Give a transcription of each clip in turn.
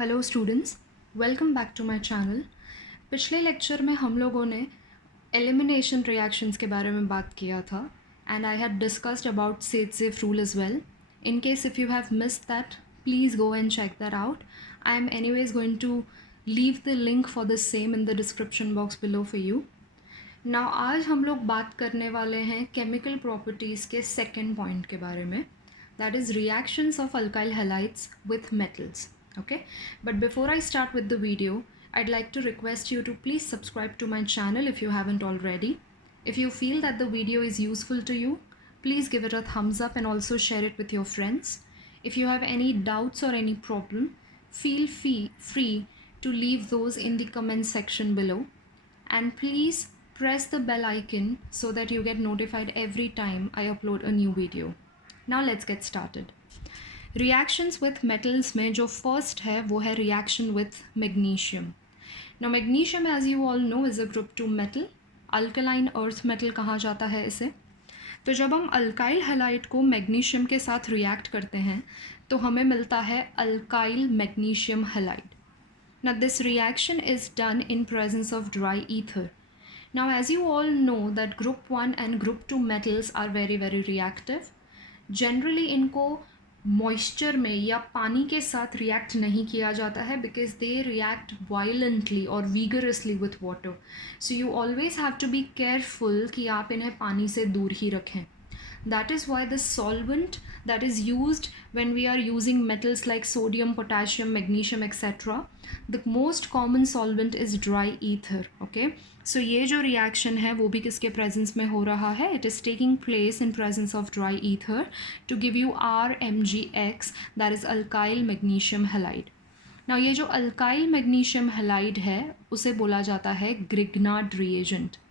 Hello students, welcome back to my channel. पिछले lecture में हम लोगों ने एलिमिनेशन रिएक्शंस के बारे में बात किया था and I had discussed about Saytzeff rule as well. In case if you have missed that, please go and check that out. I am anyways going to leave the link for the same in the description box below for you. Now आज हम लोग बात करने वाले हैं chemical properties के second point के बारे में, that is reactions of alkyl halides with metals. Okay, but before I start with the video, I'd like to request you to please subscribe to my channel if you haven't already. If you feel that the video is useful to you, please give it a thumbs up and also share it with your friends. If you have any doubts or any problem, feel free to leave those in the comment section below, and please press the bell icon so that you get notified every time I upload a new video. Now let's get started. Reactions with metals में जो first है वो है reaction with magnesium. Now magnesium, as you all know, is a group 2 metal. Alkaline earth metal कहा जाता है इसे. तो जब हम अल्काइल हैलाइड को मैग्नीशियम के साथ रिएक्ट करते हैं तो हमें मिलता है alkyl magnesium halide. Now this reaction is done in presence of dry ether. Now as you all know that group 1 and group 2 metals are very reactive. Generally इनको मॉइस्चर में या पानी के साथ रिएक्ट नहीं किया जाता है बिकॉज दे रिएक्ट वायलेंटली और vigorously with water. So you always have to be careful कि आप इन्हें पानी से दूर ही रखें. That is why the solvent that is used when we are using metals like sodium, potassium, magnesium, etc., the most common solvent is dry ether. Okay, so ये जो reaction है वो भी किसके presence में हो रहा है? It is taking place in presence of dry ether to give you RMgX, that is alkyl magnesium halide. Now ये जो alkyl magnesium halide है उसे बोला जाता है Grignard reagent.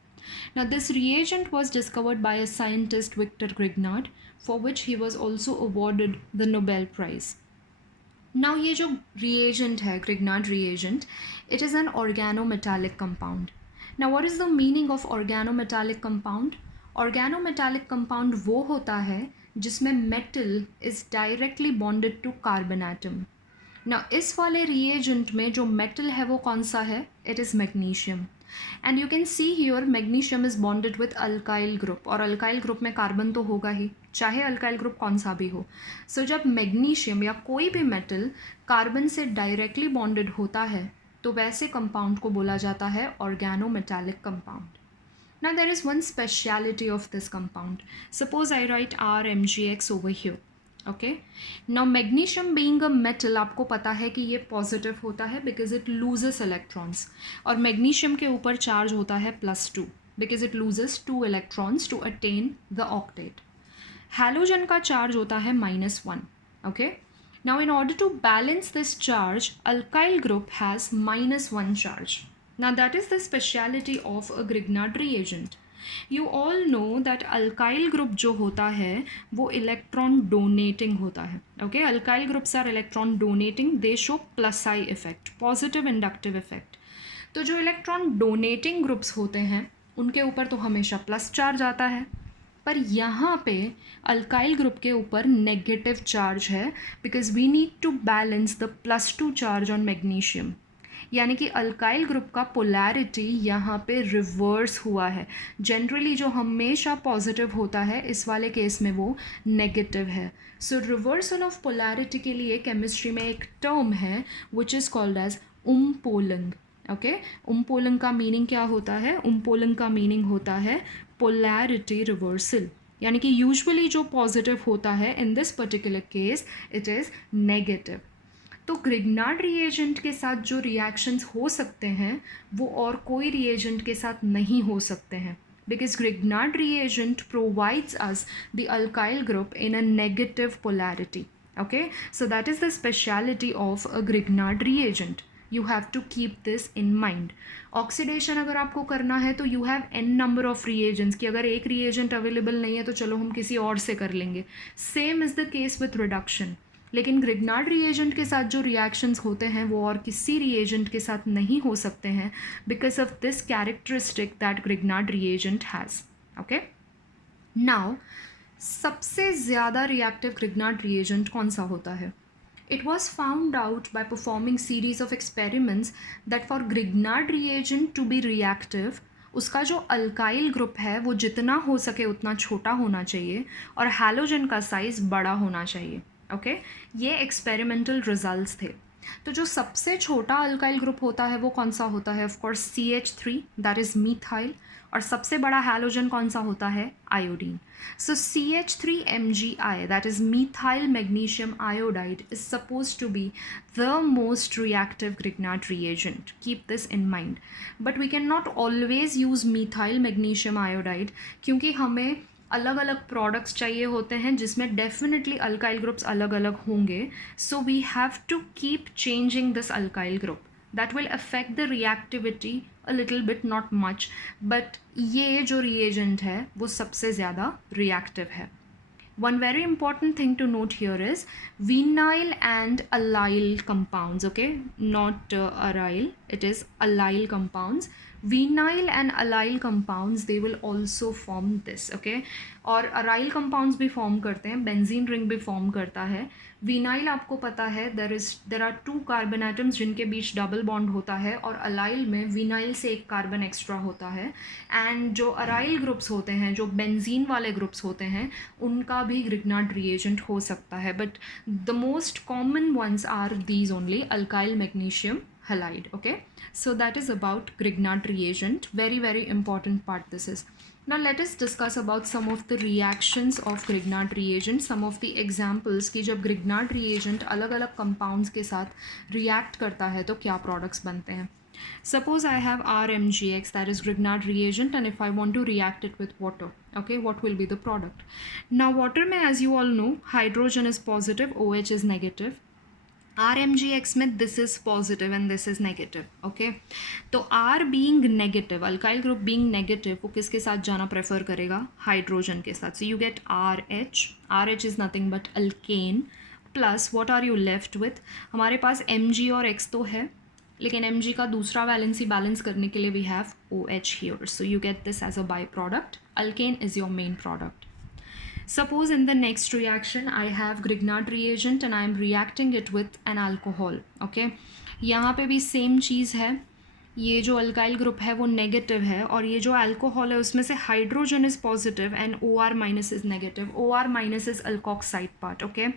Now this reagent was discovered by a scientist, Victor Grignard, for which he was also awarded the Nobel Prize. Now ये जो reagent है Grignard reagent, it is an organometallic compound. Now what is the meaning of organometallic compound? Organometallic compound वो होता है जिसमें metal is directly bonded to carbon atom. Now इस वाले reagent में जो metal है वो कौन सा है? It is magnesium. And you can see here magnesium is bonded with alkyl group, और alkyl group में कार्बन तो होगा ही, चाहे alkyl group कौन सा भी हो. So जब magnesium या कोई भी metal कार्बन से directly bonded होता है तो वैसे compound को बोला जाता है organometallic compound. Now there is one speciality of this compound. Suppose I write RMgX over here. Okay, now magnesium being a metal आपको पता है कि ये पॉजिटिव होता है बिकॉज इट लूजेस इलेक्ट्रॉन्स, और मैग्नीशियम के ऊपर चार्ज होता है +2 because it loses 2 electrons to attain the octet. Halogen का चार्ज होता है -1. Okay, now in order to balance this charge alkyl group has -1 charge. Now that is the speciality of a Grignard reagent. You all know that alkyl group जो होता है वो electron donating होता है. Okay, alkyl groups are electron donating, they show plus I effect, positive inductive effect. तो जो electron donating groups होते हैं उनके ऊपर तो हमेशा प्लस चार्ज आता है, पर यहाँ पे alkyl group के ऊपर नेगेटिव चार्ज है because we need to balance the +2 charge on magnesium. यानी कि अल्काइल ग्रुप का पोलैरिटी यहाँ पे रिवर्स हुआ है. जनरली जो हमेशा पॉजिटिव होता है इस वाले केस में वो नेगेटिव है. सो रिवर्सल ऑफ पोलैरिटी के लिए केमिस्ट्री में एक टर्म है which is called as umpolung. Okay, umpolung का मीनिंग क्या होता है? उम्पोलिंग का मीनिंग होता है पोलैरिटी रिवर्सल, यानी कि यूजुअली जो पॉजिटिव होता है in this particular case it is negative. तो ग्रिग्नार्ड रिएजेंट के साथ जो रिएक्शंस हो सकते हैं वो और कोई रिएजेंट के साथ नहीं हो सकते हैं because Grignard reagent provides us the alkyl group in a negative polarity. Okay, so that is the speciality of a Grignard reagent. You have to keep this in mind. Oxidation अगर आपको करना है तो you have n number of reagents कि अगर एक reagent available नहीं है तो चलो हम किसी और से कर लेंगे. Same is the case with reduction. लेकिन ग्रिग्नार्ड रिएजेंट के साथ जो रिएक्शंस होते हैं वो और किसी रिएजेंट के साथ नहीं हो सकते हैं because of this characteristic that Grignard reagent has. Okay, now सबसे ज़्यादा रिएक्टिव ग्रिग्नार्ड रिएजेंट कौन सा होता है? It was found out by performing series of experiments that for Grignard reagent to be reactive, उसका जो अल्काइल ग्रुप है वो जितना हो सके उतना छोटा होना चाहिए और हैलोजन का साइज़ बड़ा होना चाहिए. ओके, ये एक्सपेरिमेंटल रिजल्ट्स थे. तो जो सबसे छोटा अल्काइल ग्रुप होता है वो कौन सा होता है? Of course CH3, that is methyl. और सबसे बड़ा हैलोजन कौन सा होता है? Iodine. So CH3MgI, that is methyl magnesium iodide, is supposed to be the most reactive Grignard reagent. Keep this in mind. But we cannot always use methyl magnesium iodide क्योंकि हमें अलग अलग प्रोडक्ट्स चाहिए होते हैं जिसमें डेफिनेटली अल्काइल ग्रुप्स अलग अलग होंगे. So we have to keep changing this alkyl group. that will affect the reactivity a little bit, not much, but ये जो reagent है वो सबसे ज़्यादा reactive है. One very important thing to note here is vinyl and allyl compounds, okay, not aryl, it is allyl compounds. Vinyl and allyl compounds, they will also form this, okay. और aryl compounds भी form करते हैं, benzene ring भी form करता है. Vinyl आपको पता है देर आर 2 कार्बन एटम्स जिनके बीच डबल बॉन्ड होता है और अलाइल में विनाइल से एक कार्बन एक्स्ट्रा होता है. एंड जो अराइल ग्रुप्स होते हैं, जो बेंजीन वाले ग्रुप्स होते हैं, उनका भी ग्रिग्नार्ड रिएजेंट हो सकता है. But the most common ones are these only, alkyl magnesium halide. Okay, so that is about Grignard reagent. Very very important part this is. Now let us discuss about some of the reactions of Grignard reagent, some of the examples कि जब Grignard reagent अलग अलग compounds के साथ react करता है तो क्या products बनते हैं. Suppose I have RMgX, that is Grignard reagent, and if I want to react it with water, okay, what will be the product? Now water में as you all know, hydrogen is positive, OH is negative. RMgX में this is positive and this is negative, okay. तो R being negative, alkyl group being negative, वो किसके साथ जाना prefer करेगा? Hydrogen के साथ. So you get RH. RH is nothing but alkane plus what are you left with? हमारे पास Mg और X तो है, लेकिन Mg का दूसरा वैलेंसी बैलेंस करने के लिए we have OH here. So you get this as a byproduct. Alkane is your main product. Suppose in the next reaction I have Grignard reagent and I am reacting it with an alcohol, okay. यहाँ पे भी same चीज़ है. ये जो alkyl group है वो negative है और ये जो अल्कोहल है उसमें से hydrogen is positive and OR minus is negative. OR minus is alkoxide part, okay.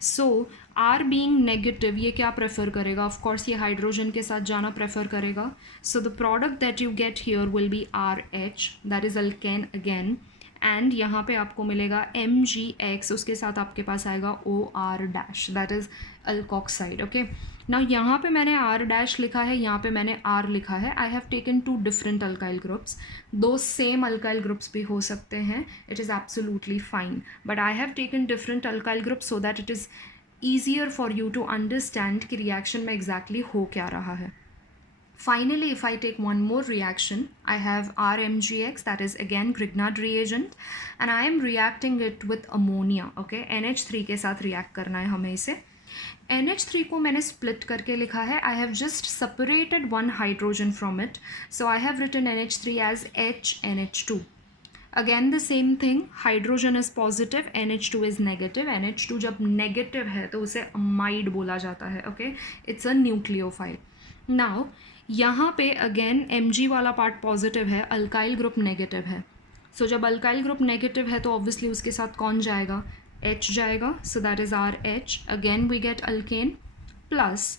So R being negative ये क्या प्रेफर करेगा? ऑफ कोर्स ये हाइड्रोजन के साथ जाना प्रेफर करेगा. So the product that you get here will be RH, that is alkane again. And यहाँ पे आपको मिलेगा MgX, उसके साथ आपके पास आएगा OR dash, that is alkoxide, okay. Now यहाँ पे मैंने R डैश लिखा है, यहाँ पे मैंने R लिखा है. I have taken 2 different alkyl groups. 2 same alkyl groups भी हो सकते हैं, it is absolutely fine, but I have taken different alkyl groups so that it is easier for you to understand कि रिएक्शन में exactly हो क्या रहा है. Finally, if I take one more reaction, I have RMgX, that is again Grignard reagent, and I am reacting it with ammonia, okay. NH3 के साथ react करना है हमें इसे. NH3 को मैंने split करके लिखा है. I have just separated one hydrogen from it, so I have written NH3 as HNH2. Again the same thing, hydrogen is positive, NH2 is negative. NH2 जब negative है तो उसे amide बोला जाता है, okay. It's a nucleophile. Now यहाँ पे again Mg वाला पार्ट पॉजिटिव है, अल्काइल ग्रुप नेगेटिव है. सो जब अल्काइल ग्रुप नेगेटिव है तो ऑब्वियसली उसके साथ कौन जाएगा? H जाएगा. So that is RH. Again we get alkane plus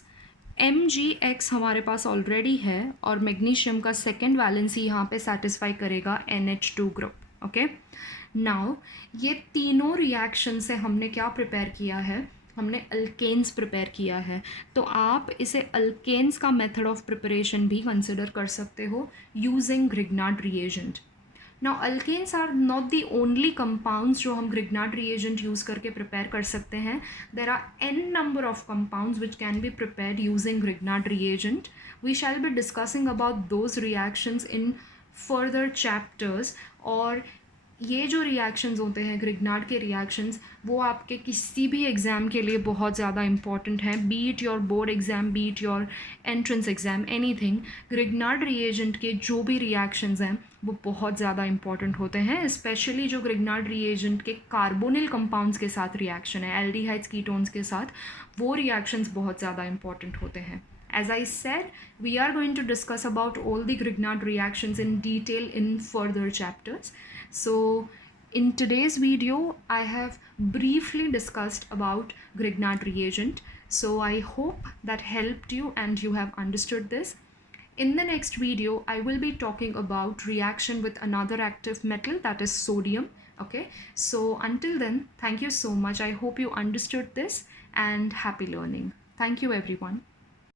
MgX हमारे पास ऑलरेडी है और मैग्नीशियम का सेकेंड वैलेंसी यहाँ पे सेटिस्फाई करेगा NH2 ग्रुप, ओके. नाउ ये तीनों रिएक्शन से हमने क्या प्रिपेयर किया है? हमने अल्केन्स प्रिपेयर किया है. तो आप इसे अल्केन्स का मेथड ऑफ प्रिपरेशन भी कंसिडर कर सकते हो using Grignard reagent. Now alkanes are not the only compounds जो हम ग्रिग्नार्ड रिएजेंट यूज़ करके प्रिपेयर कर सकते हैं. There are n number of compounds which can be prepared using Grignard reagent. We shall be discussing about those reactions in further chapters. और ये जो reactions होते हैं ग्रिग्नार्ड के रिएक्शंस, वो आपके किसी भी एग्ज़ाम के लिए बहुत ज़्यादा इंपॉर्टेंट हैं. B it your board exam, B it your entrance exam, anything. Grignard reagent के जो भी रिएक्शंस हैं वो बहुत ज़्यादा इंपॉर्टेंट होते हैं, स्पेशली जो ग्रिग्नार्ड रिएजेंट के कार्बोनिल कंपाउंड्स के साथ रिएक्शन है, एल्डिहाइड्स कीटोन्स के साथ, वो रिएक्शंस बहुत ज़्यादा इंपॉर्टेंट होते हैं. As I said, we are going to discuss about all the Grignard reactions in detail in further chapters. So in today's video, I have briefly discussed about Grignard reagent. So I hope that helped you and you have understood this. In the next video, I will be talking about reaction with another active metal, that is sodium. Okay, so until then, thank you so much. I hope you understood this and happy learning. Thank you, everyone.